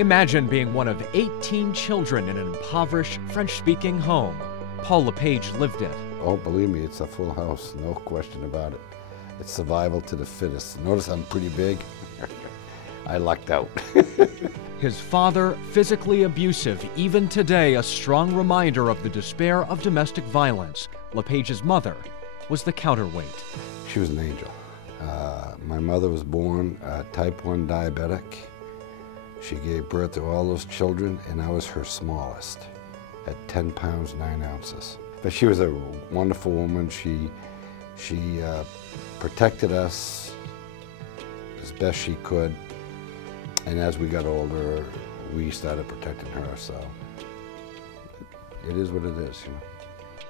Imagine being one of 18 children in an impoverished, French-speaking home. Paul LePage lived it. Oh, believe me, it's a full house, no question about it. It's survival to the fittest. Notice I'm pretty big. I lucked out. His father, physically abusive, even today a strong reminder of the despair of domestic violence. LePage's mother was the counterweight. She was an angel. My mother was born type 1 diabetic. She gave birth to all those children, and I was her smallest at 10 pounds, 9 ounces. But she was a wonderful woman. She protected us as best she could. And as we got older, we started protecting her, so it is what it is, you know.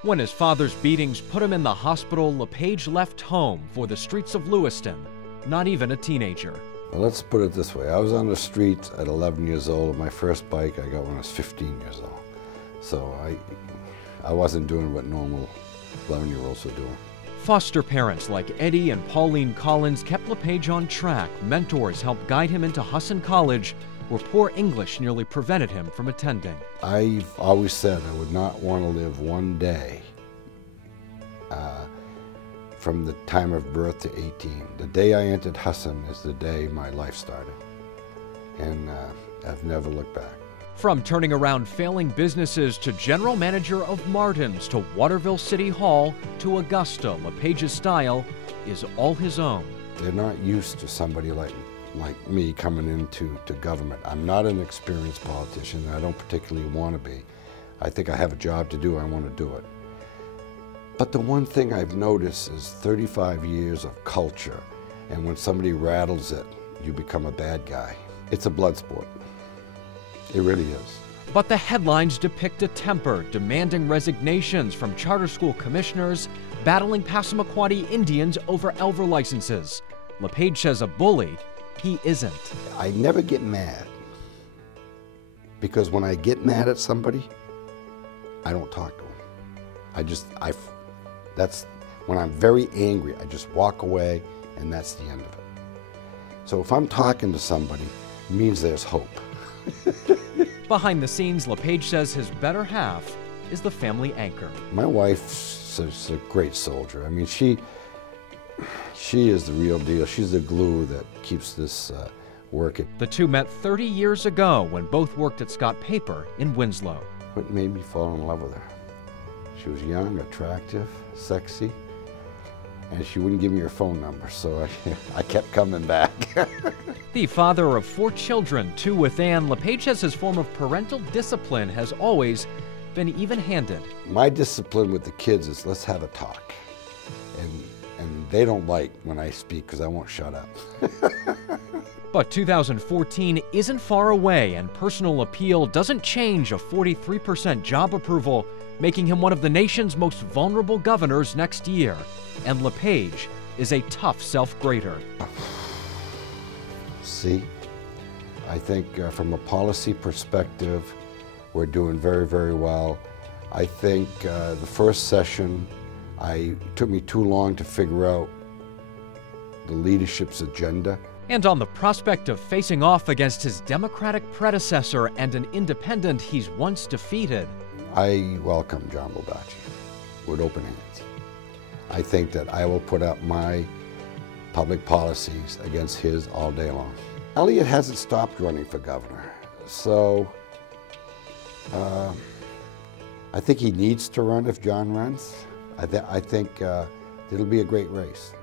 When his father's beatings put him in the hospital, LePage left home for the streets of Lewiston, not even a teenager. Well, let's put it this way. I was on the streets at 11 years old. My first bike I got when I was 15 years old. So I wasn't doing what normal 11-year-olds were doing. Foster parents like Eddie and Pauline Collins kept LePage on track. Mentors helped guide him into Husson College, where poor English nearly prevented him from attending. I've always said I would not want to live one day from the time of birth to 18. The day I entered Husson is the day my life started, and I've never looked back. From turning around failing businesses to general manager of Martin's to Waterville City Hall to Augusta, LePage's style is all his own. They're not used to somebody like me coming into government. I'm not an experienced politician, and I don't particularly want to be. I think I have a job to do, I want to do it. But the one thing I've noticed is 35 years of culture, and when somebody rattles it, you become a bad guy. It's a blood sport. It really is. But the headlines depict a temper demanding resignations from charter school commissioners, battling Passamaquoddy Indians over Elver licenses. LePage says a bully, he isn't. I never get mad, because when I get mad at somebody, I don't talk to them. That's when I'm very angry, I just walk away, and that's the end of it. So if I'm talking to somebody, it means there's hope. Behind the scenes, LePage says his better half is the family anchor. My wife's a great soldier. I mean, she is the real deal. She's the glue that keeps this working. The two met 30 years ago when both worked at Scott Paper in Winslow. What made me fall in love with her? She was young, attractive, sexy, and she wouldn't give me her phone number, so I kept coming back. The father of 4 children, 2 with Ann, LePage says his form of parental discipline has always been even-handed. My discipline with the kids is let's have a talk. And they don't like when I speak because I won't shut up. But 2014 isn't far away, and personal appeal doesn't change a 43% job approval, making him one of the nation's most vulnerable governors next year. And LePage is a tough self-grader. See, I think from a policy perspective, we're doing very, very well. I think the first session, it took me too long to figure out the leadership's agenda. And on the prospect of facing off against his Democratic predecessor and an independent he's once defeated, I welcome John Baldacci with open hands. I think that I will put up my public policies against his all day long. Elliott hasn't stopped running for governor, so I think he needs to run if John runs. I think it'll be a great race.